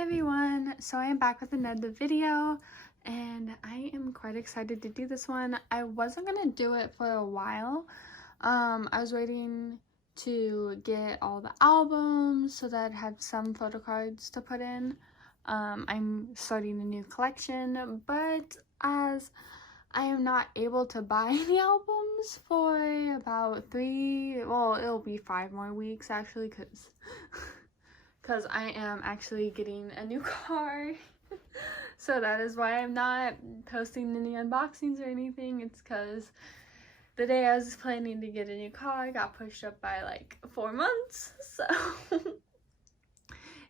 Hi everyone, so I am back with another video and I am quite excited to do this one. I wasn't gonna do it for a while. I was waiting to get all the albums so that I'd have some photo cards to put in. I'm starting a new collection, but as I am not able to buy any albums for about it'll be 5 more weeks actually, because I am actually getting a new car. So that is why I'm not posting any unboxings or anything. It's because the day I was planning to get a new car got pushed up by like 4 months. So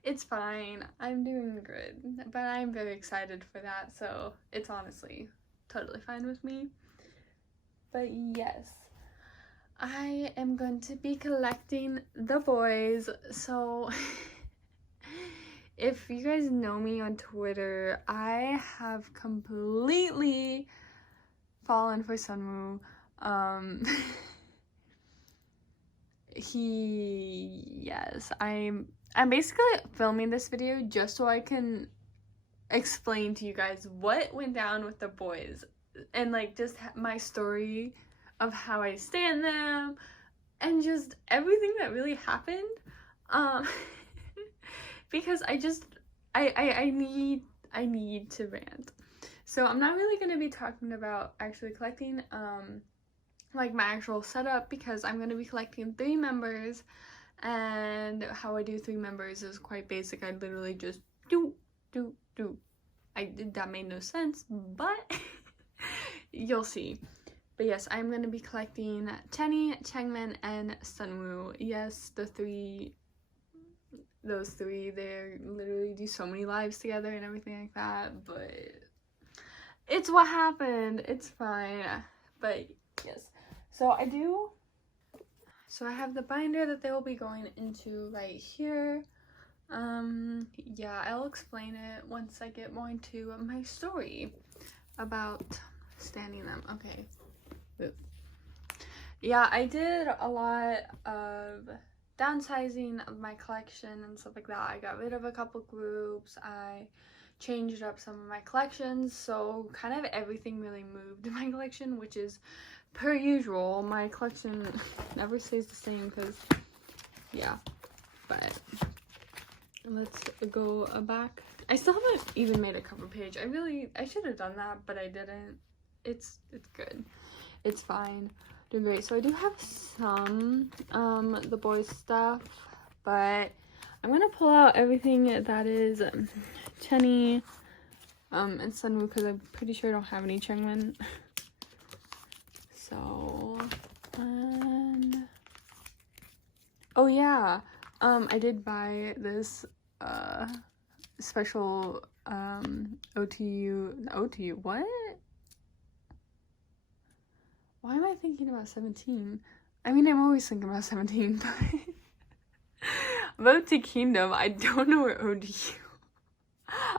it's fine. I'm doing good. But I'm very excited for that. So it's honestly totally fine with me. But yes, I am going to be collecting the Boyz. So if you guys know me on Twitter, I have completely fallen for Sunwoo. I'm basically filming this video just so I can explain to you guys what went down with the Boyz and like just my story of how I stand them and just everything that really happened. Because I need to rant. So I'm not really going to be talking about actually collecting like my actual setup, because I'm going to be collecting 3 members, and how I do 3 members is quite basic. I literally just do. That made no sense, but you'll see. But yes, I'm going to be collecting Jennie, Changmin, and Sunwoo. Yes, those three, they literally do so many lives together and everything like that, but it's what happened. It's fine. But yes, so I have the binder that they will be going into right here. Yeah, I'll explain it once I get more into my story about standing them. Okay. Yeah, I did a lot of downsizing of my collection and stuff like that. I got rid of a couple groups. I changed up some of my collections, so kind of everything really moved in my collection, which is per usual. My collection never stays the same because, yeah. But let's go back. I still haven't even made a cover page. I should have done that, but I didn't. It's good. It's fine. Doing great. So I do have some the Boyz stuff, but I'm gonna pull out everything that is Jennie and Sunwoo, because I'm pretty sure I don't have any Changmin. So oh yeah, I did buy this special OTU what? Why am I thinking about 17? I mean, I'm always thinking about 17, but Vote to Kingdom, I don't know where ODU.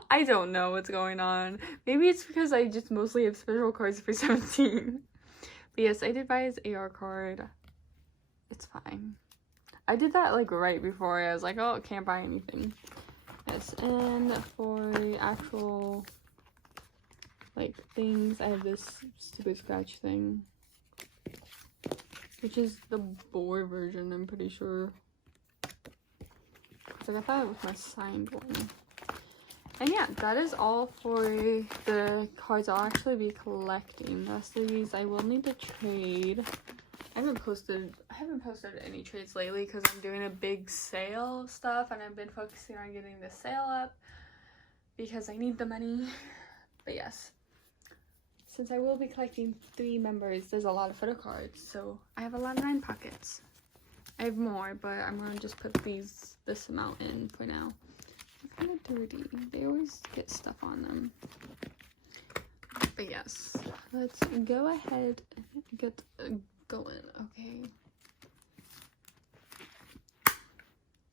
I don't know what's going on. Maybe it's because I just mostly have special cards for 17. But yes, I did buy his AR card. It's fine. I did that like right before. I was like, oh, can't buy anything. Yes, and for the actual like things, I have this stupid scratch thing, which is the boar version, I'm pretty sure. So I thought it was my signed one. And yeah, that is all for the cards I'll actually be collecting. The rest of these I will need to trade. I haven't posted any trades lately because I'm doing a big sale stuff, and I've been focusing on getting the sale up because I need the money. But yes, since I will be collecting 3 members, there's a lot of photo cards, so I have a lot of 9 pockets. I have more, but I'm gonna just put this amount in for now. They're kind of dirty. They always get stuff on them. But yes, let's go ahead and get going. Okay.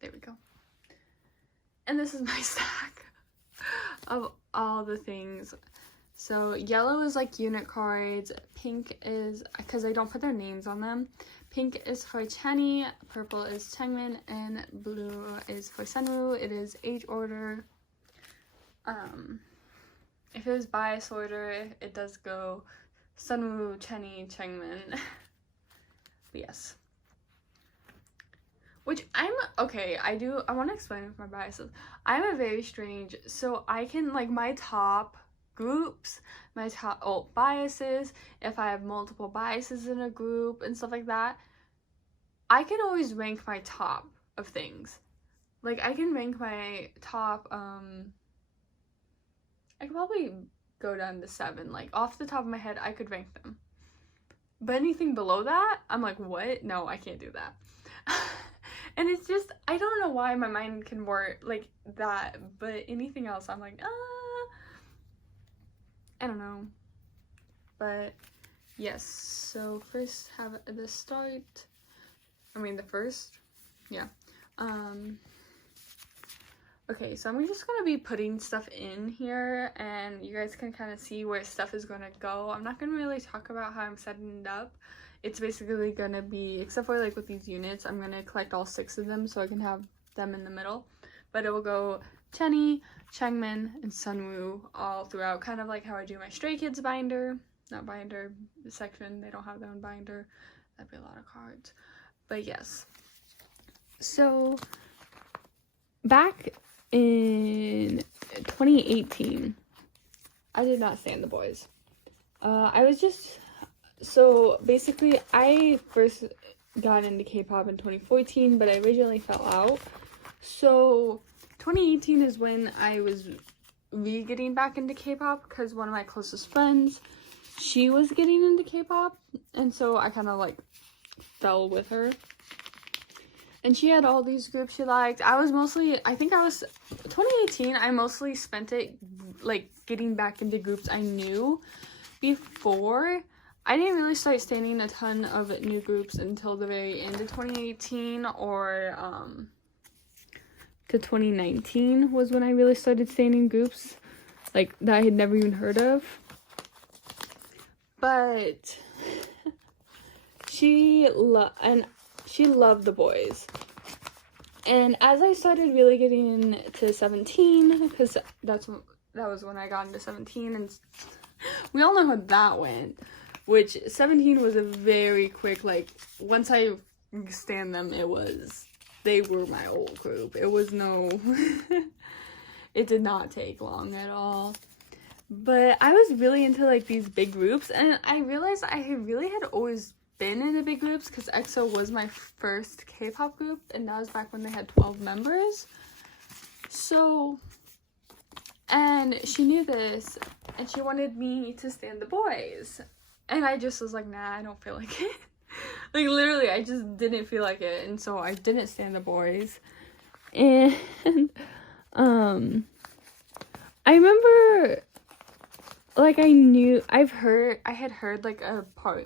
There we go. And this is my stack of all the things. So yellow is like unit cards, pink is, because I don't put their names on them, pink is for Jennie, purple is Changmin, and blue is for Sunwoo. It is age order. if it was bias order, it does go Sunwoo, Chenny, Changmin. But yes. Which I want to explain my biases. I'm a very strange, so I can, like, my top groups, my top biases, if I have multiple biases in a group and stuff like that, I can always rank my top of things. Like, I can rank my top, I could probably go down to 7. Like, off the top of my head, I could rank them. But anything below that, I'm like, what? No, I can't do that. And it's just, I don't know why my mind can work like that, but anything else, I'm like, I don't know. But yes, so first have the start. The first, yeah. Okay, so I'm just gonna be putting stuff in here, and you guys can kind of see where stuff is gonna go. I'm not gonna really talk about how I'm setting it up. It's basically gonna be, except for like with these units, I'm gonna collect all 6 of them so I can have them in the middle. But it will go Chenny, Changmin, and Sunwoo all throughout, kind of like how I do my Stray Kids binder. Not binder section, they don't have their own binder. That'd be a lot of cards. But yes. So, back in 2018, I did not stand the Boyz. So basically, I first got into K-pop in 2014, but I originally fell out. So 2018 is when I was getting back into K-pop, because one of my closest friends, she was getting into K-pop, and so I kind of like fell with her. And she had all these groups she liked. 2018, I mostly spent it like getting back into groups I knew before. I didn't really start standing a ton of new groups until the very end of 2018, or to 2019 was when I really started standing groups like that I had never even heard of. But she loved the Boyz. And as I started really getting into 17, because that was when I got into 17, and we all know how that went. Which 17 was a very quick, like, once I stan them, they were my old group. It was it did not take long at all. But I was really into, like, these big groups, and I realized I really had always been into big groups, because EXO was my first K-pop group, and that was back when they had 12 members. So, and she knew this, and she wanted me to stan the Boyz. And I just was like, nah, I don't feel like it. Like, literally, I just didn't feel like it. And so I didn't stand the Boyz. And, I remember, like, I had heard, like,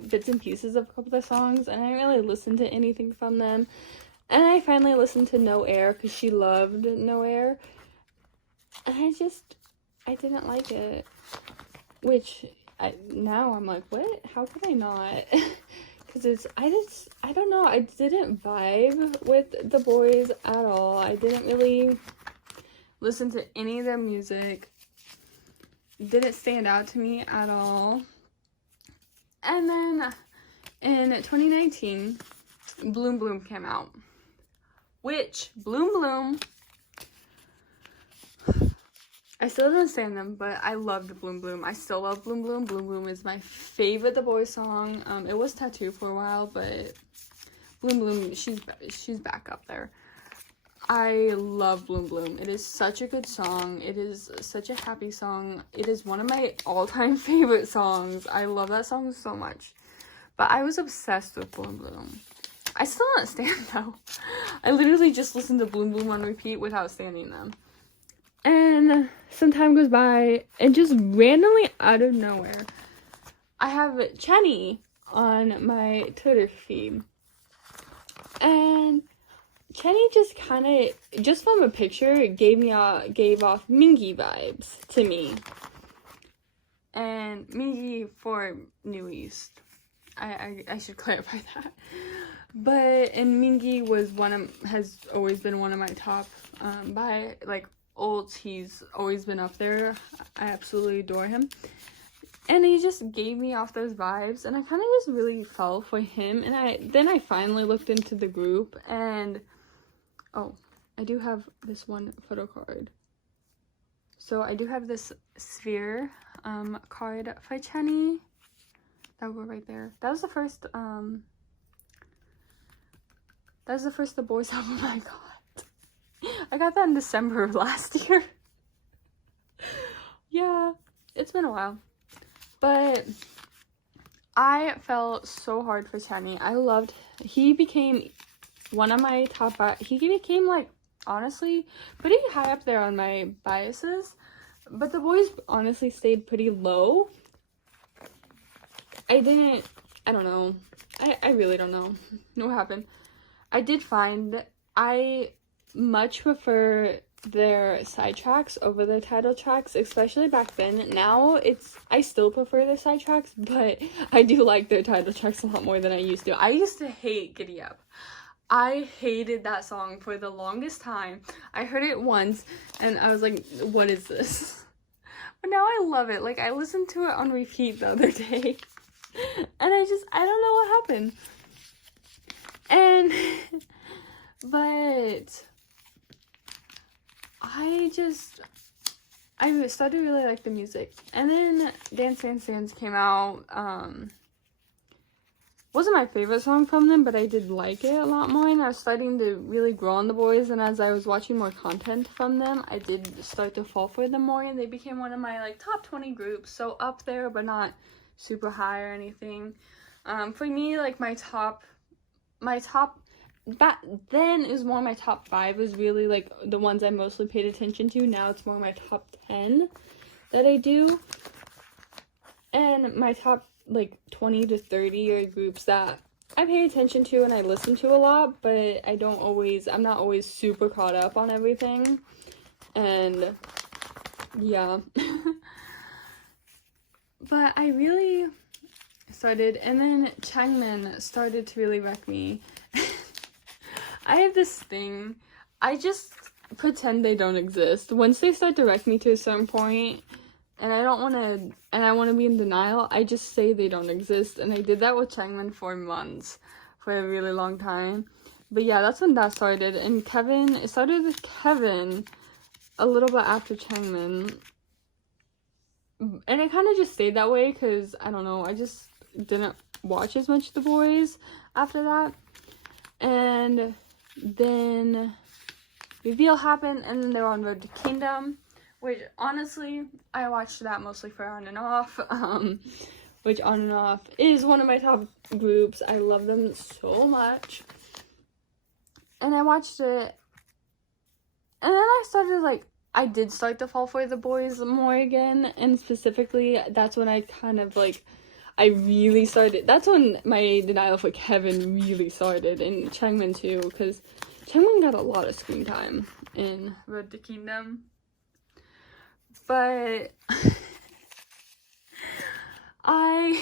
bits and pieces of a couple of the songs. And I didn't really listen to anything from them. And I finally listened to No Air, because she loved No Air. And I didn't like it. Which... now I'm like, what? How could I not? Because I don't know, I didn't vibe with the Boyz at all. I didn't really listen to any of their music. Didn't stand out to me at all. And then in 2019, Bloom Bloom came out. Which, Bloom Bloom, I still don't stand them, but I loved Bloom Bloom. I still love Bloom Bloom. Bloom Bloom is my favorite The Boyz song. It was Tattoo for a while, but Bloom Bloom, she's back up there. I love Bloom Bloom. It is such a good song. It is such a happy song. It is one of my all-time favorite songs. I love that song so much. But I was obsessed with Bloom Bloom. I still don't stand though. I literally just listened to Bloom Bloom on repeat without standing them. And some time goes by, and just randomly out of nowhere, I have Chenny on my Twitter feed. And Chenny just kind of, just from a picture, gave off Mingi vibes to me. And Mingi for New East. I should clarify that. And Mingi has always been one of my top, ults, he's always been up there. I absolutely adore him. And he just gave me off those vibes, and I kind of just really fell for him. And then I finally looked into the group, and oh, I do have this one photo card. So I do have this sphere card for Chenny. That will go right there. That was the first the Boyz album I got. I got that in December of last year. Yeah, it's been a while. But I felt so hard for Chenny. He became one of my top, he became like, honestly, pretty high up there on my biases. But the Boyz honestly stayed pretty low. I don't know. I really don't know what happened. I did find that I much prefer their side tracks over their title tracks, especially back then. Now I still prefer their side tracks, but I do like their title tracks a lot more than I used to. I used to hate Giddy Up. I hated that song for the longest time. I heard it once and I was like, what is this? But now I love it. Like, I listened to it on repeat the other day and I don't know what happened. But I started to really like the music. And then Dance Dance Dance came out. Wasn't my favorite song from them, but I did like it a lot more, and I was starting to really grow on the Boyz, and as I was watching more content from them, I did start to fall for them more, and they became one of my like top 20 groups, so up there but not super high or anything. For me, like my top back then, it was more my top 5 was really like the ones I mostly paid attention to. Now it's more my top 10 that I do, and my top like 20 to 30 are groups that I pay attention to and I listen to a lot, but I'm not always super caught up on everything. And yeah. But I really started, and then Changmin started to really wreck me. I have this thing, I just pretend they don't exist. Once they start to wreck me to a certain point, and I want to be in denial, I just say they don't exist. And I did that with Changmin for months, for a really long time. But yeah, that's when that started. And it started with Kevin a little bit after Changmin. And it kind of just stayed that way because, I don't know, I just didn't watch as much The Boyz after that. And then Reveal happened, and then they were on Road to Kingdom, which honestly, I watched that mostly for On and Off, which On and Off is one of my top groups. I love them so much. And I watched it, and then I did start to fall for the Boyz more again, and specifically, that's when I kind of I really started, that's when my denial for Kevin really started, and Changmin too, because Changmin got a lot of screen time in Road to Kingdom. But I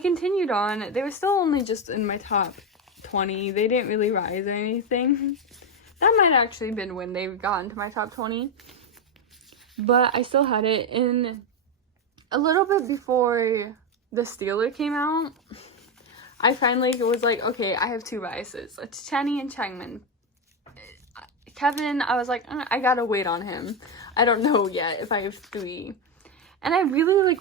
continued on. They were still only just in my top 20. They didn't really rise or anything. That might actually have been when they got into my top 20. But I still had it. In a little bit before The Stealer came out, I finally was like, okay, I have 2 biases. It's Chenny and Changmin. Kevin, I was like, I gotta wait on him. I don't know yet if I have 3. And I really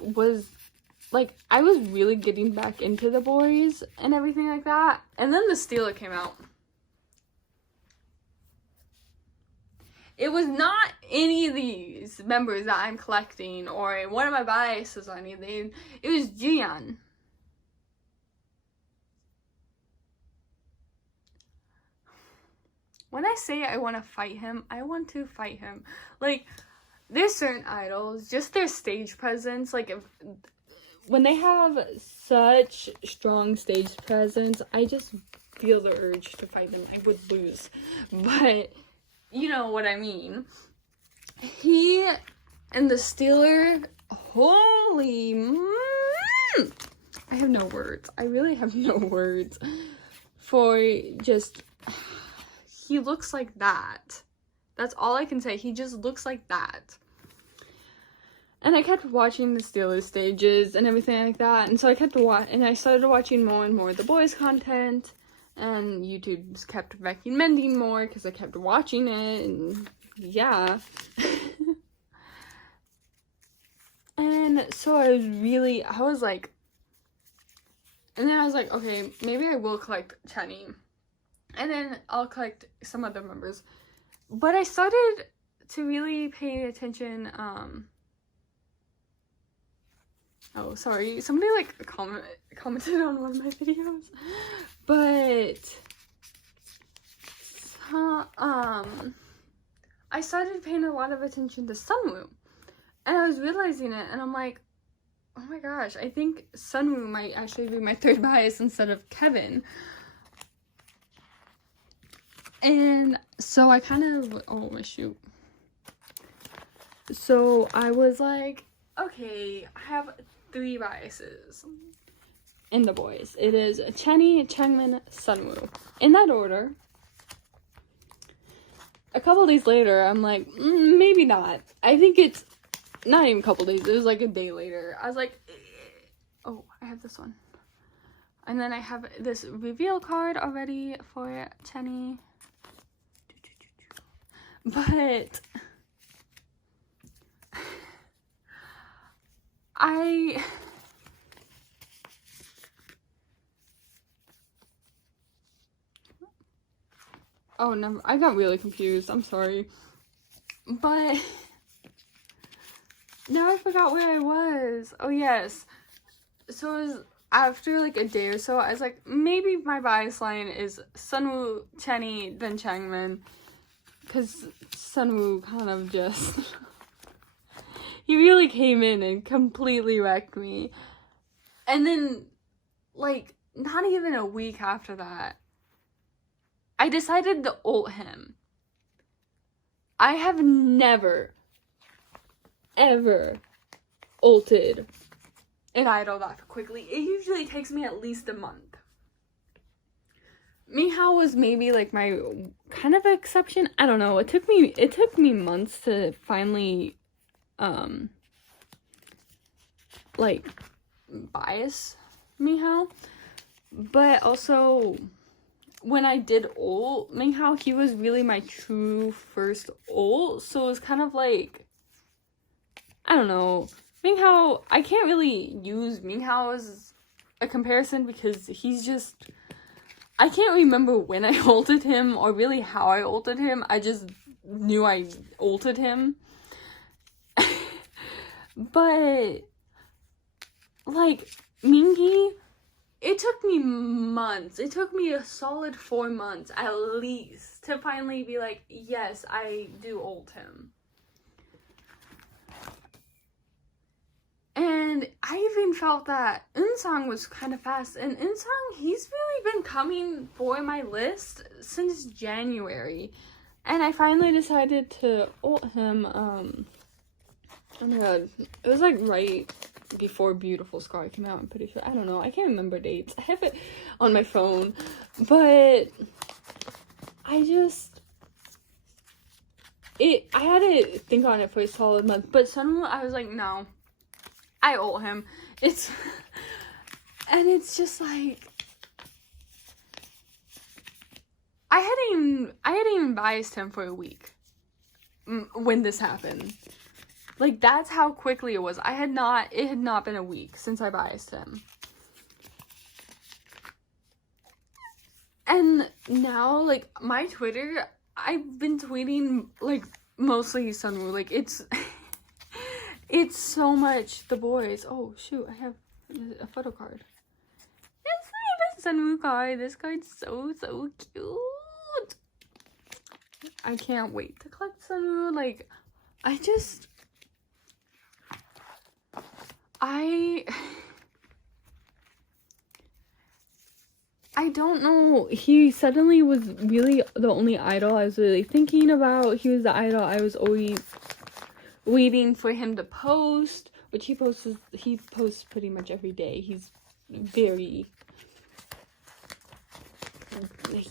I was really getting back into the Boyz and everything like that. And then The Stealer came out. It was not any of these members that I'm collecting or one of my biases or anything. It was Jian. When I say I want to fight him, I want to fight him. There's certain idols, just their stage presence, when they have such strong stage presence, I just feel the urge to fight them. I would lose, but you know what I mean. He and The Stealer, holy I have no words. I really have no words for just... He looks like that. That's all I can say. He just looks like that. And I kept watching the Steelers stages and everything like that. And so I kept and I started watching more and more of the Boyz content. And YouTube just kept recommending more because I kept watching it. And yeah. And so I was like, and then I was like, okay, maybe I will collect Chenny. And then I'll collect some other members. But I started to really pay attention, oh, sorry, somebody, like, commented on one of my videos, but, I started paying a lot of attention to Sunwoo, and I was realizing it, and I'm like, oh my gosh, I think Sunwoo might actually be my third bias instead of Kevin. And so I kind of, oh my shoot. So I was like, okay, I have 3 biases in the Boyz. It is Chenny, Changmin, Sunwoo. In that order. A couple days later, I'm like, maybe not. I think it's not even a couple days. It was like a day later. I was like, oh, I have this one. And then I have this reveal card already for Chenny. But oh no, I got really confused. I'm sorry. But now I forgot where I was. Oh yes. So it was after like a day or so, I was like, maybe my bias line is Sunwoo, Chenny, then Changmin. Because Sunwoo kind of just, he really came in and completely wrecked me. And then, like, not even a week after that, I decided to ult him. I have never, ever ulted an idol that quickly. It usually takes me at least a month. Mihao was maybe like my kind of exception. I don't know. It took me months to finally like bias Mihao. But also when I did ult Mihao, he was really my true first ult. So it was kind of like, I don't know. Mihao, I can't really use Mihao as a comparison because he's just, I can't remember when I ulted him or really how I ulted him. I just knew I ulted him. But, like, Mingi, it took me months. It took me a solid 4 months at least to finally be like, yes, I do ult him. And I even felt that Eunseong was kind of fast. And Eunseong, he's really been coming for my list since January. And I finally decided to ult him, oh my god, it was like right before Beautiful Scar came out, I'm pretty sure. I don't know, I can't remember dates. I have it on my phone. But I had to think on it for a solid month. But Sunwoo, I was like, no. I ult him. And it's just like, I hadn't even biased him for a week when this happened. Like, that's how quickly it was. It had not been a week since I biased him. And now, like, my Twitter, I've been tweeting, like, mostly Sunwoo. Like, it's so much the Boyz. Oh, shoot, I have a photo card. It's a Sunwoo card. This card's so cute. I can't wait to collect Sunwoo. Like, I don't know. He suddenly was really the only idol I was really thinking about. He was the idol I was always waiting for him to post, which he posts pretty much every day. He's very,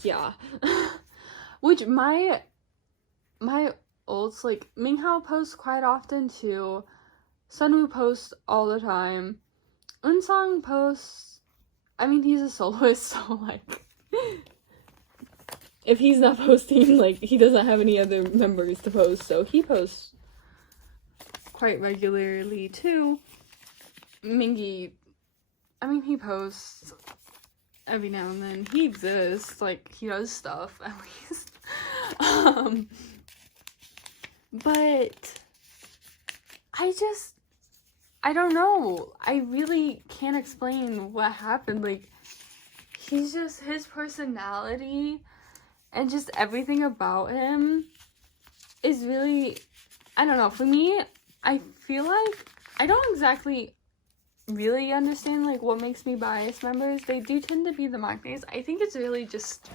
yeah. Which my my ults, like, Minghao posts quite often too. Sunwoo posts all the time. Unsong posts, I mean, he's a soloist, so, like, if he's not posting, like, he doesn't have any other members to post, so he posts quite regularly too. Mingi, I mean, he posts every now and then. He exists, like, he does stuff, at least. But I don't know. I really can't explain what happened. Like, he's just, his personality and just everything about him is really, I don't know. For me, I feel like I don't exactly really understand, like, what makes me bias members. They do tend to be the magnates. I think it's really just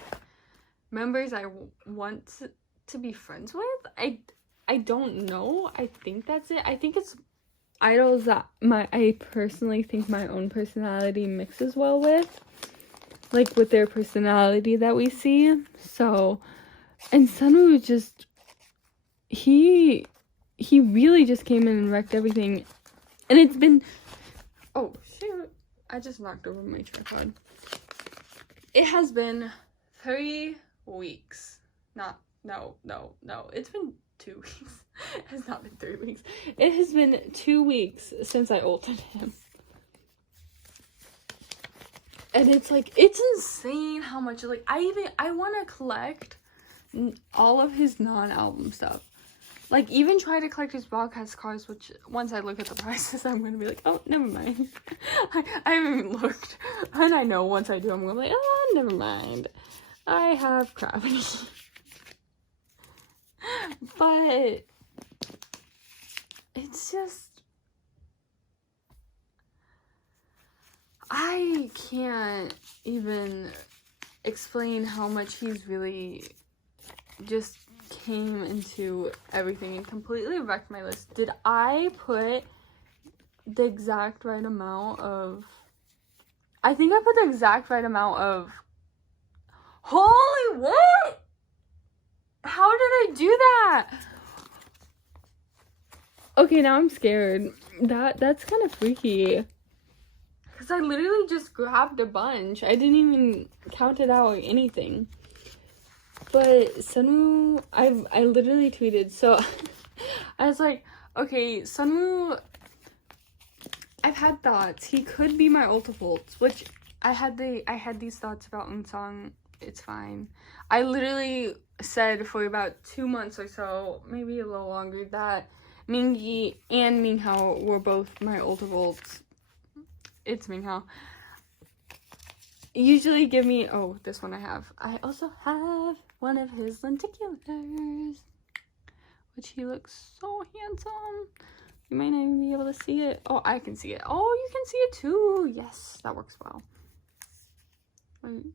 members I want to be friends with. I don't know. I think that's it. I think it's idols that I personally think my own personality mixes well with. Like, with their personality that we see. So, and Sunwoo just, he really just came in and wrecked everything. And it's been, oh, shoot. I just knocked over my tripod. It has been 3 weeks. No. It's been 2 weeks. It has not been 3 weeks. It has been 2 weeks since I ulted him. And it's like, it's insane how much, like, I want to collect all of his non-album stuff. Like, even try to collect his broadcast cards, which, once I look at the prices, I'm going to be like, oh, never mind. I haven't even looked. And I know once I do, I'm going to be like, oh, never mind. I have gravity. But it's just, I can't even explain how much he's really just came into everything and completely wrecked my list. Did I put the exact right amount of, I think I put the exact right amount of, holy what? How did I do that? Okay, now I'm scared. That's kind of freaky. Because I literally just grabbed a bunch. I didn't even count it out or anything. But Sunwoo, I literally tweeted. So I was like, okay, Sunwoo, I've had thoughts. He could be my ult of ults, which I had these thoughts about Unsong. It's fine. I literally said for about 2 months or so, maybe a little longer, that Mingi and Minghao were both my ult of ults. It's Minghao. Usually give me, oh, this one I have. I also have one of his lenticulars, which he looks so handsome. You might not even be able to see it. Oh, I can see it. Oh, you can see it too. Yes, that works well. Wait.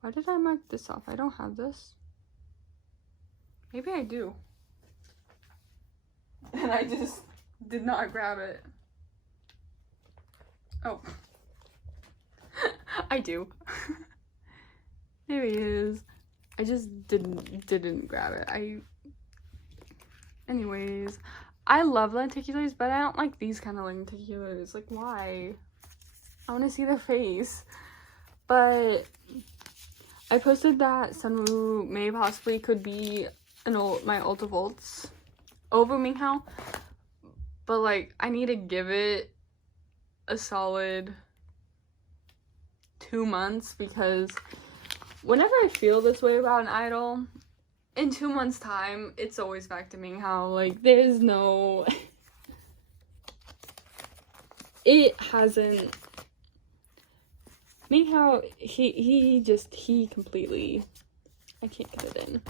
Why did I mark this off? I don't have this. Maybe I do. And I just did not grab it. Oh. I do. There he is. I just didn't grab it. Anyways, I love lenticulars, but I don't like these kind of lenticulars. Like, why? I want to see the face. But I posted that Sunwoo may possibly could be my ult of ults over Minghao. But, like, I need to give it a solid 2 months, because whenever I feel this way about an idol, in 2 months' time, it's always back to Minghao. Like, there's no... It hasn't... Minghao, he completely... I can't get it in.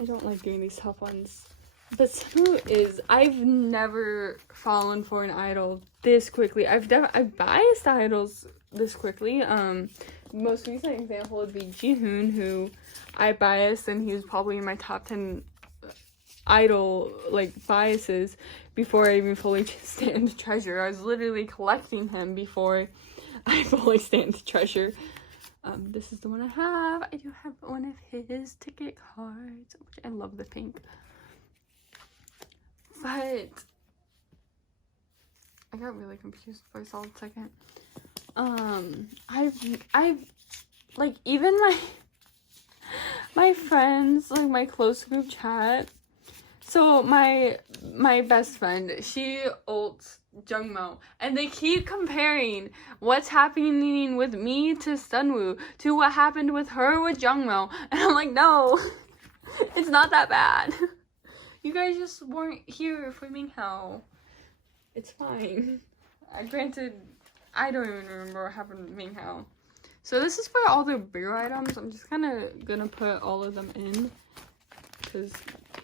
I don't like doing these tough ones. But Sunwoo is... I've never fallen for an idol this quickly. I've biased idols this quickly. Most recent example would be Jihoon, who I biased, and he was probably in my top 10 idol, like, biases before I even fully stand Treasure. I was literally collecting him before I fully stand Treasure. This is the one I have. I do have one of his ticket cards, which I love the pink. But I got really confused for a solid second. I've like, even my friends, like my close group chat. So my best friend, she ults Jungmo, and they keep comparing what's happening with me to Sunwoo to what happened with her with Jungmo, and I'm like, no, it's not that bad. You guys just weren't here for Minghao. It's fine. Granted, I don't even remember what happened with Minghao. So this is for all the bigger items. I'm just kind of gonna put all of them in, because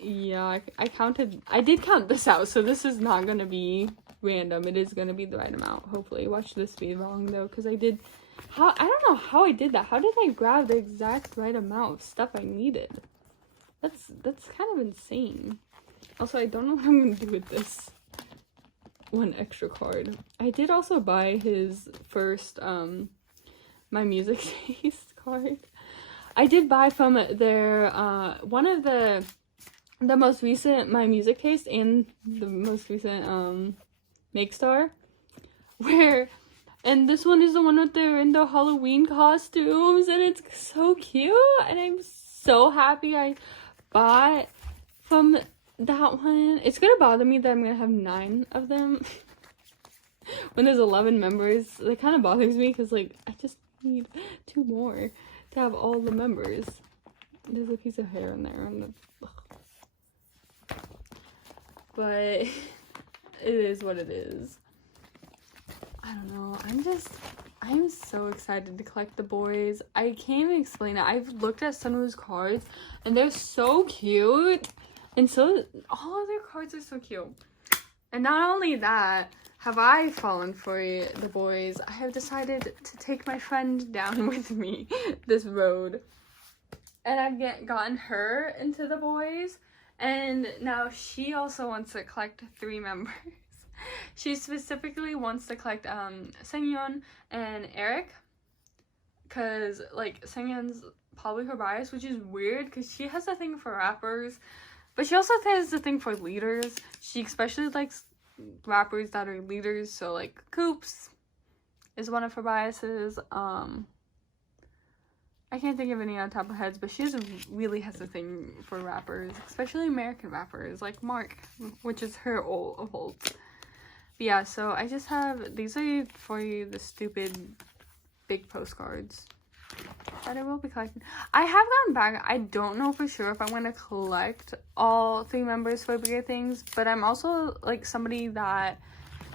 yeah, I did count this out, so this is not gonna be random. It is gonna be the right amount, hopefully. Watch this be wrong though, because I don't know how I did that. How did I grab the exact right amount of stuff I needed? That's kind of insane. Also, I don't know what I'm gonna do with this one extra card. I did also buy his first my music taste card. I did buy from their one of the most recent My Music Taste and the most recent Make Star, and this one is the one with they're in the Halloween costumes, and it's so cute, and I'm so happy I bought from that one. It's gonna bother me that I'm gonna have 9 of them when there's 11 members. That kind of bothers me, because like I just need 2 more to have all the members. There's a piece of hair in there, and but it is what it is. I don't know. I'm so excited to collect the Boyz. I can't even explain it. I've looked at Sunwoo's cards, and they're so cute, and so all of their cards are so cute. And not only that, have I fallen for the Boyz, I have decided to take my friend down with me this road. And I've gotten her into the Boyz, and now she also wants to collect 3 members. She specifically wants to collect Seungyeon and Eric, because like Seungyeon's probably her bias, which is weird because she has a thing for rappers, but she also has a thing for leaders. She especially likes rappers that are leaders, so like Coops is one of her biases. I can't think of any on top of heads, but she really has a thing for rappers, especially American rappers like Mark, which is her ult. But yeah, so I just have, these are for you, the stupid big postcards that I will be collecting. I have gone back. I don't know for sure if I'm going to collect all 3 members for bigger things, but I'm also like somebody that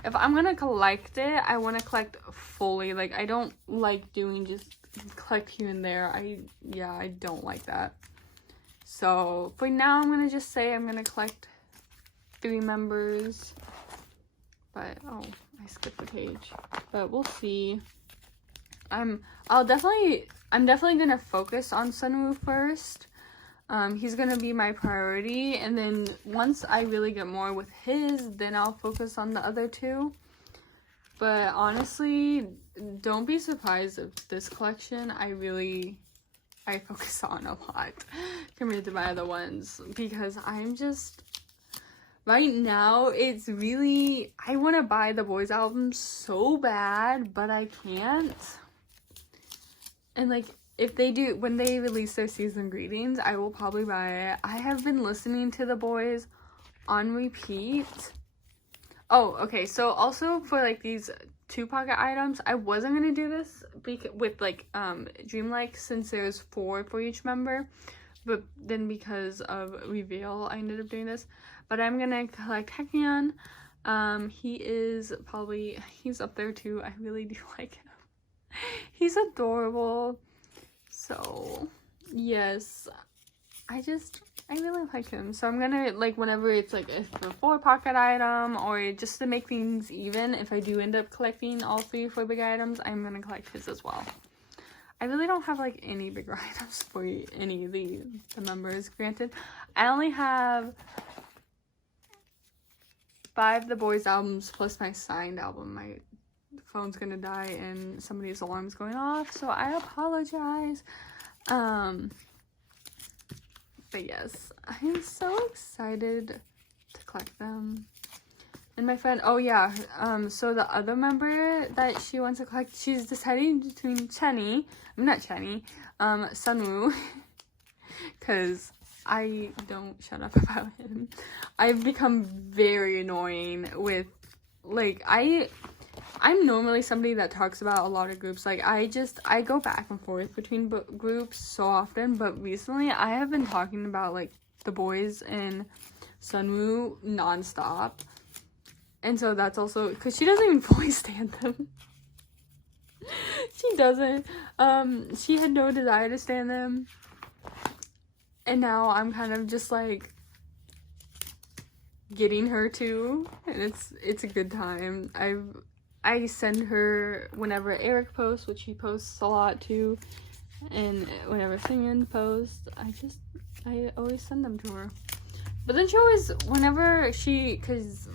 if I'm going to collect it, I want to collect fully. Like, I don't like doing just collect here and there. I don't like that. So for now, I'm going to just say I'm going to collect 3 members. But oh, I skipped the page. But we'll see. I'm definitely gonna focus on Sunwoo first. He's gonna be my priority, and then once I really get more with his, then I'll focus on the other 2. But honestly, don't be surprised if this collection I focus on a lot compared to my other ones, because I'm just right now, it's really, I want to buy the Boyz album so bad, but I can't. And like, if they do, when they release their season greetings, I will probably buy it. I have been listening to the Boyz on repeat. Oh, okay, so also for like these 2 pocket items, I wasn't going to do this with like Dreamlike, since there's 4 for each member. But then because of reveal, I ended up doing this. But I'm gonna collect Haekyeon. He's up there too. I really do like him. He's adorable. So yes, I really like him. So I'm gonna, like, whenever it's like a 4 pocket item, or just to make things even, if I do end up collecting all 3 for big items, I'm gonna collect his as well. I really don't have like any bigger items for any of the members. Granted, I only have 5 The Boyz albums plus my signed album, my phone's gonna die and somebody's alarm's going off, so I apologize. But yes, I am so excited to collect them. And my friend, oh yeah, so the other member that she wants to collect, she's deciding between Sunwoo, because I don't shut up about him. I've become very annoying with, like, I'm normally somebody that talks about a lot of groups. Like, I go back and forth between groups so often, but recently I have been talking about, like, the Boyz and Sunwoo nonstop. And so that's also, because she doesn't even fully stand them. She doesn't. She had no desire to stand them. And now I'm kind of just, like, getting her to, and it's a good time. I send her whenever Eric posts, which he posts a lot too, and whenever Singin posts, I always send them to her. But then she always, because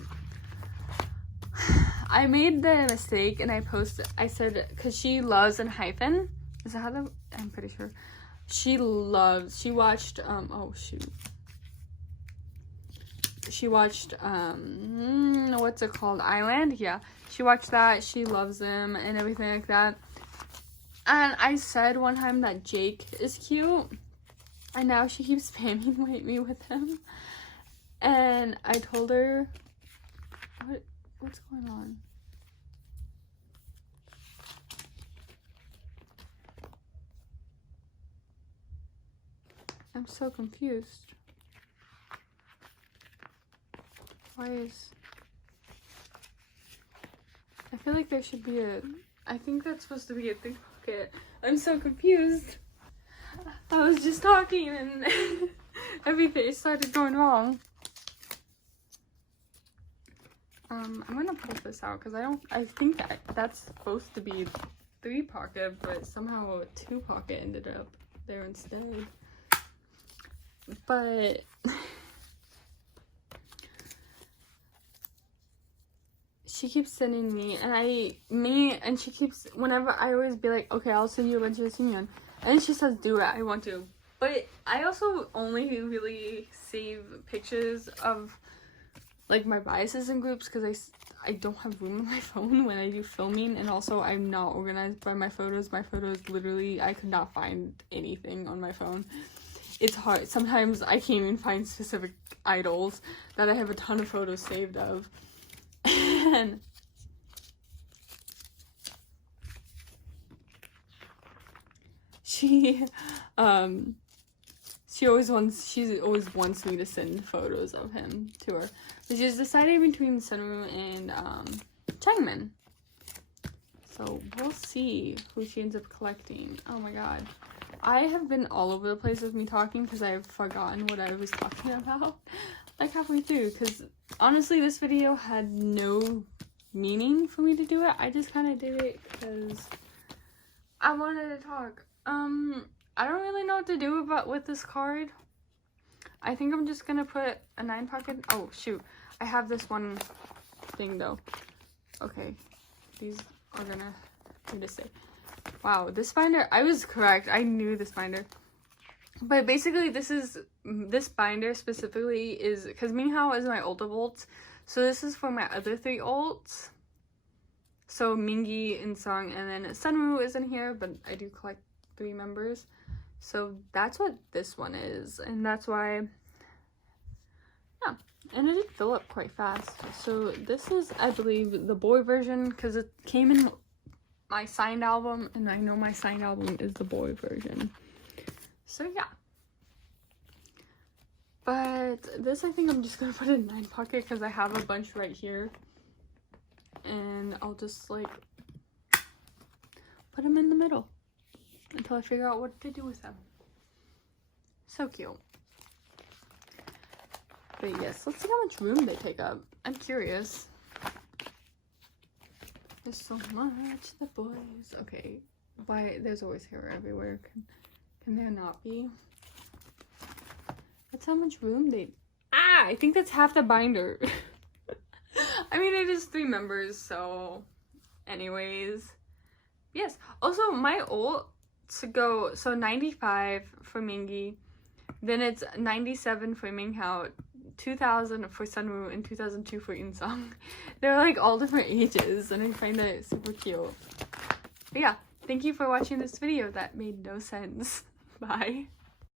I made the mistake and I said, because she loves an hyphen. Is that how I'm pretty sure. She watched, she watched, what's it called? Island? Yeah. She watched that. She loves him and everything like that. And I said one time that Jake is cute. And now she keeps spamming me with him. And I told her, what's going on? I'm so confused. I feel like there should be I think that's supposed to be a 3 pocket. I'm so confused. I was just talking and everything started going wrong. I'm gonna pull this out because I think that's supposed to be 3 pocket, but somehow a 2 pocket ended up there instead. But she keeps sending me, and she keeps, whenever I always be like, okay, I'll send you a bunch of Singin, and she says, do it, I want to. But I also only really save pictures of, like, my biases in groups, because I don't have room on my phone when I do filming, and also I'm not organized by my photos. My photos, literally, I could not find anything on my phone. It's hard. Sometimes I can't even find specific idols that I have a ton of photos saved of. And she always wants me to send photos of him to her. But she's decided between Sunwoo and Changmin. So we'll see who she ends up collecting. Oh my god. I have been all over the place with me talking because I've forgotten what I was talking about, like, halfway through, because honestly this video had no meaning for me to do it. I just kind of did it because I wanted to talk. I don't really know what to do with this card. I think I'm just gonna put a 9 pocket. Oh shoot, I have this one thing though. Okay, these are gonna need to stay. Wow, this binder, I was correct. I knew this binder. But basically, this binder specifically is, because Minghao is my ult of ults. So this is for my other 3 ults. So Mingi, Insung, and then Sunwoo is in here, but I do collect 3 members. So that's what this one is. And that's why, yeah. And it did fill up quite fast. So this is, I believe, the boy version, because it came in my signed album, and I know my signed album is the boy version. So yeah. But this, I think I'm just gonna put in 9 pocket because I have a bunch right here. And I'll just, like, put them in the middle until I figure out what to do with them. So cute. But yes, let's see how much room they take up. I'm curious. There's so much, the Boyz. Okay, why? There's always hair everywhere. Can there not be? That's how much room they... Ah! I think that's half the binder. I mean, it is 3 members, so anyways, yes. Also, my ult to go, so 95 for Mingi, then it's 97 for Minghao, 2000 for Sunwoo, and 2002 for Insung. They're like all different ages, and I find that super cute. But yeah, thank you for watching this video that made no sense. Bye.